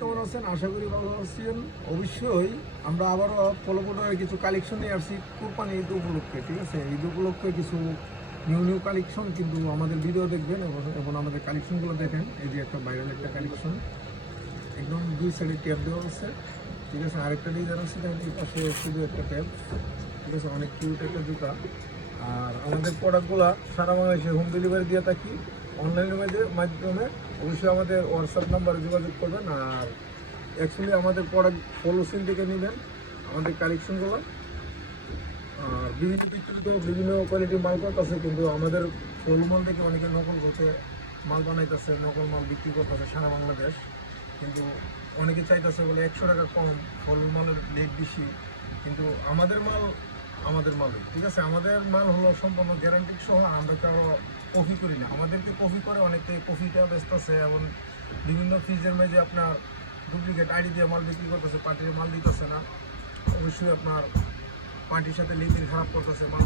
কেমন আছেন? আশা করি ভালো আছেন। অবশ্যই আমরা আবারও পলোপোটারের কিছু কালেকশন নিয়ে আসছি কুরবানি ঈদ উপলক্ষে। ঠিক আছে, ঈদ উপলক্ষে কিছু নিউ কালেকশন, কিন্তু আমাদের ভিডিও দেখবেন এবং আমাদের কালেকশনগুলো দেখেন। এই যে একটা ভাইরাল একটা কালেকশন, একদম দুই সাইডে ট্যাপ দেওয়া আছে। ঠিক আছে, আরেকটা ডিজাইন আছে, এই পাশে শুধু একটা ট্যাপ। ঠিক আছে, অনেক কিউট একটা জুতা। আর আমাদের প্রোডাক্টগুলো সারা বাংলাদেশে হোম ডেলিভারি দিয়ে থাকি অনলাইনের মাধ্যমে। অবশ্যই আমাদের হোয়াটসঅ্যাপ নাম্বারে যোগাযোগ করবেন। আর অ্যাকচুয়ালি আমাদের প্রোডাক্ট পলিসিন থেকে নেবেন আমাদের কালেকশনগুলো। আর বিভিন্ন বিক্রিত বিভিন্ন কোয়ালিটির মাল করতেছে, কিন্তু আমাদের ফল মাল থেকে অনেকে নকল করতে মাল বানাইতেছে, নকল মাল বিক্রি করতেছে সারা বাংলাদেশ। কিন্তু অনেকে চাইতেছে বলে 100 টাকা কম, ফল মালের রেট বেশি, কিন্তু আমাদের মালই ঠিক আছে। আমাদের মাল হলো সম্পূর্ণ গ্যারান্টি সহ। আমরা কারো কপি করি না, আমাদেরকে কপি করে অনেকে কপিটা বেচতেছে এবং বিভিন্ন ফ্রিজের মেঝে আপনার ডুপ্লিকেট আইডি দিয়ে মাল বিক্রি করতেছে, পার্টির মাল দিতেছে না। অবশ্যই আপনার পার্টির সাথে লিঙ্ক খারাপ করতেছে মাল।